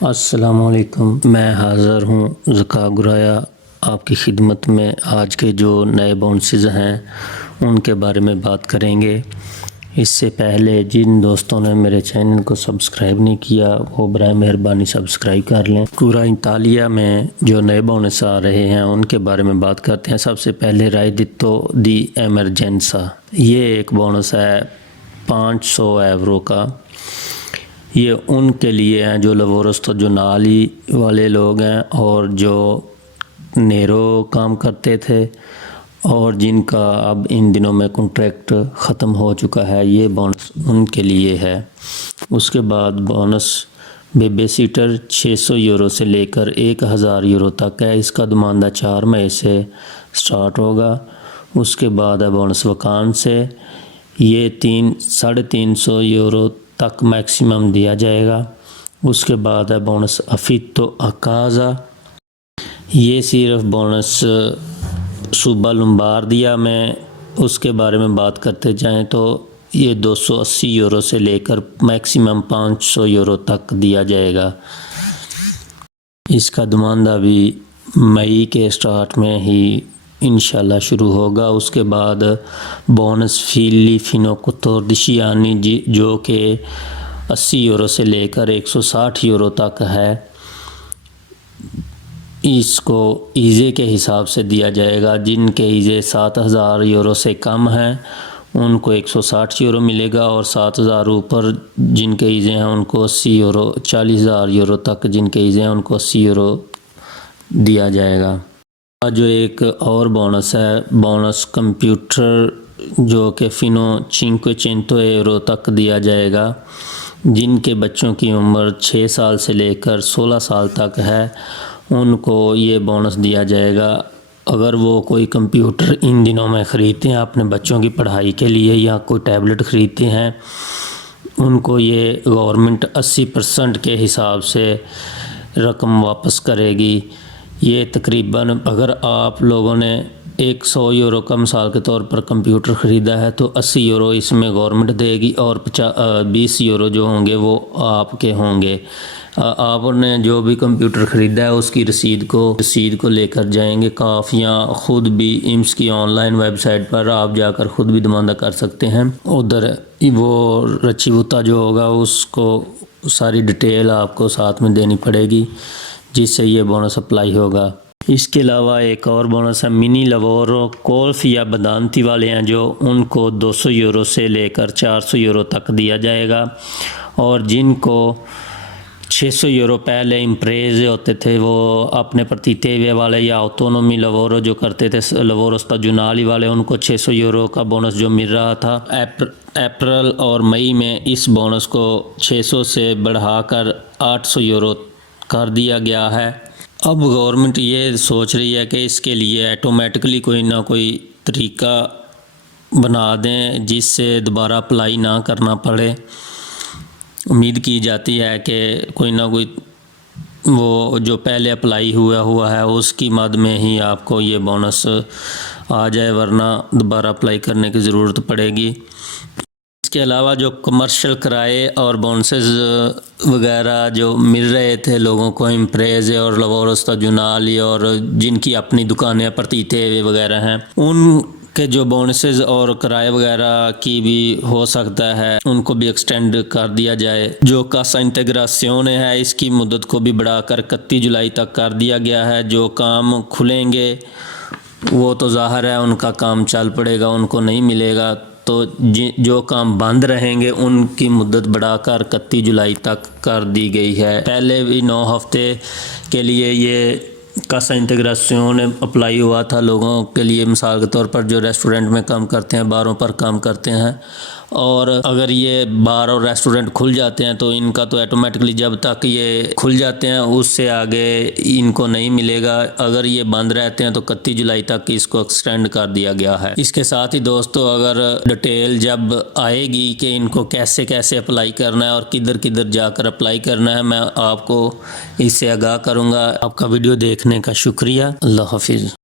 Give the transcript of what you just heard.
السلام علیکم، میں حاضر ہوں ذکا گرایا آپ کی خدمت میں۔ آج کے جو نئے باؤنسز ہیں ان کے بارے میں بات کریں گے۔ اس سے پہلے جن دوستوں نے میرے چینل کو سبسکرائب نہیں کیا وہ برائے مہربانی سبسکرائب کر لیں۔ پورا انطالیہ میں جو نئے بونس آ رہے ہیں ان کے بارے میں بات کرتے ہیں۔ سب سے پہلے ریڈیٹو دی ایمرجنسا، یہ ایک بونس ہے 500 ایورو کا۔ یہ ان کے لیے ہیں جو لیورو سٹاجونالی والے لوگ ہیں اور جو نیرو کام کرتے تھے اور جن کا اب ان دنوں میں کنٹریکٹ ختم ہو چکا ہے، یہ بونس ان کے لیے ہے۔ اس کے بعد بونس بیبی سیٹر 600 یورو سے لے کر 1000 یورو تک ہے۔ اس کا دماندہ 4 مئی سے سٹارٹ ہوگا۔ اس کے بعد ہے بونس وکان سے، یہ 350 یورو تک میکسیمم دیا جائے گا۔ اس کے بعد ہے بونس افیتو اکازا، یہ صرف بونس صوبہ لومباردیا میں اس کے بارے میں بات کرتے جائیں تو یہ 280 یورو سے لے کر میکسیمم 500 یورو تک دیا جائے گا۔ اس کا دماندہ بھی مئی کے سٹارٹ میں ہی انشاءاللہ شروع ہوگا۔ اس کے بعد بونس فیلی فینو کوتوردشیانی جو کہ 80 یورو سے لے کر 160 یورو تک ہے، اس کو ایزے کے حساب سے دیا جائے گا۔ جن کے ایزے 7000 یورو سے کم ہیں ان کو 160 یورو ملے گا، اور 7000 اوپر جن کے ایزے ہیں ان کو 80 یورو، 40000 یورو تک جن کے ایزے ہیں ان کو 80 یورو دیا جائے گا۔ جو ایک اور بونس ہے بونس کمپیوٹر، جو کہ فینو 500 یورو تک دیا جائے گا۔ جن کے بچوں کی عمر 6 سال سے لے کر 16 سال تک ہے ان کو یہ بونس دیا جائے گا۔ اگر وہ کوئی کمپیوٹر ان دنوں میں خریدتے ہیں اپنے بچوں کی پڑھائی کے لیے یا کوئی ٹیبلٹ خریدتے ہیں، ان کو یہ گورنمنٹ 80% کے حساب سے رقم واپس کرے گی۔ یہ تقریباً اگر آپ لوگوں نے 100 یورو کا مثال کے طور پر کمپیوٹر خریدا ہے تو 80 یورو اس میں گورنمنٹ دے گی، اور 20 یورو جو ہوں گے وہ آپ کے ہوں گے۔ آپ نے جو بھی کمپیوٹر خریدا ہے اس کی رسید کو لے کر جائیں گے کاف، یا خود بھی ایمس کی آن لائن ویب سائٹ پر آپ جا کر خود بھی دماندہ کر سکتے ہیں۔ ادھر وہ رچی بوتا جو ہوگا اس کو ساری ڈیٹیل آپ کو ساتھ میں دینی پڑے گی جس سے یہ بونس اپلائی ہوگا۔ اس کے علاوہ ایک اور بونس ہے منی لیورو کولف یا بدانتی والے ہیں جو ان کو 200 یورو سے لے کر 400 یورو تک دیا جائے گا، اور جن کو 600 یورو پہلے امپریز ہوتے تھے وہ اپنے پرتیتے والے یا آٹونومی لیورو جو کرتے تھے لیورو سٹاجونالی والے، ان کو 600 یورو کا بونس جو مل رہا تھا اپریل اور مئی میں اس بونس کو 600 سے بڑھا کر 800 یورو کر دیا گیا ہے۔ اب گورنمنٹ یہ سوچ رہی ہے کہ اس کے لیے آٹومیٹکلی کوئی نہ کوئی طریقہ بنا دیں جس سے دوبارہ اپلائی نہ کرنا پڑے۔ امید کی جاتی ہے کہ کوئی نہ کوئی وہ جو پہلے اپلائی ہوا ہے اس کی مد میں ہی آپ کو یہ بونس آ جائے، ورنہ دوبارہ اپلائی کرنے کی ضرورت پڑے گی۔ اس کے علاوہ جو کمرشل کرائے اور بونسز وغیرہ جو مل رہے تھے لوگوں کو امپریز اور لیورو سٹاجونالی اور جن کی اپنی دکانیں پرتیتے وغیرہ ہیں، ان کے جو بونسز اور کرائے وغیرہ کی بھی ہو سکتا ہے ان کو بھی ایکسٹینڈ کر دیا جائے۔ جو کاسا انٹیگراسیون ہے اس کی مدت کو بھی بڑھا کر 31 جولائی تک کر دیا گیا ہے۔ جو کام کھلیں گے وہ تو ظاہر ہے ان کا کام چل پڑے گا، ان کو نہیں ملے گا، تو جو کام بند رہیں گے ان کی مدت بڑھا کر 31 جولائی تک کر دی گئی ہے۔ پہلے بھی 9 ہفتے کے لیے یہ کاسا انٹیگراسیون اپلائی ہوا تھا لوگوں کے لیے، مثال کے طور پر جو ریسٹورنٹ میں کام کرتے ہیں، باروں پر کام کرتے ہیں، اور اگر یہ بار اور ریسٹورنٹ کھل جاتے ہیں تو ان کا تو آٹومیٹکلی جب تک یہ کھل جاتے ہیں اس سے آگے ان کو نہیں ملے گا۔ اگر یہ بند رہتے ہیں تو 31 جولائی تک اس کو ایکسٹینڈ کر دیا گیا ہے۔ اس کے ساتھ ہی دوستو اگر ڈیٹیل جب آئے گی کہ ان کو کیسے اپلائی کرنا ہے اور کدھر جا کر اپلائی کرنا ہے، میں آپ کو اس سے آگاہ کروں گا۔ آپ کا ویڈیو دیکھنے کا شکریہ۔ اللہ حافظ۔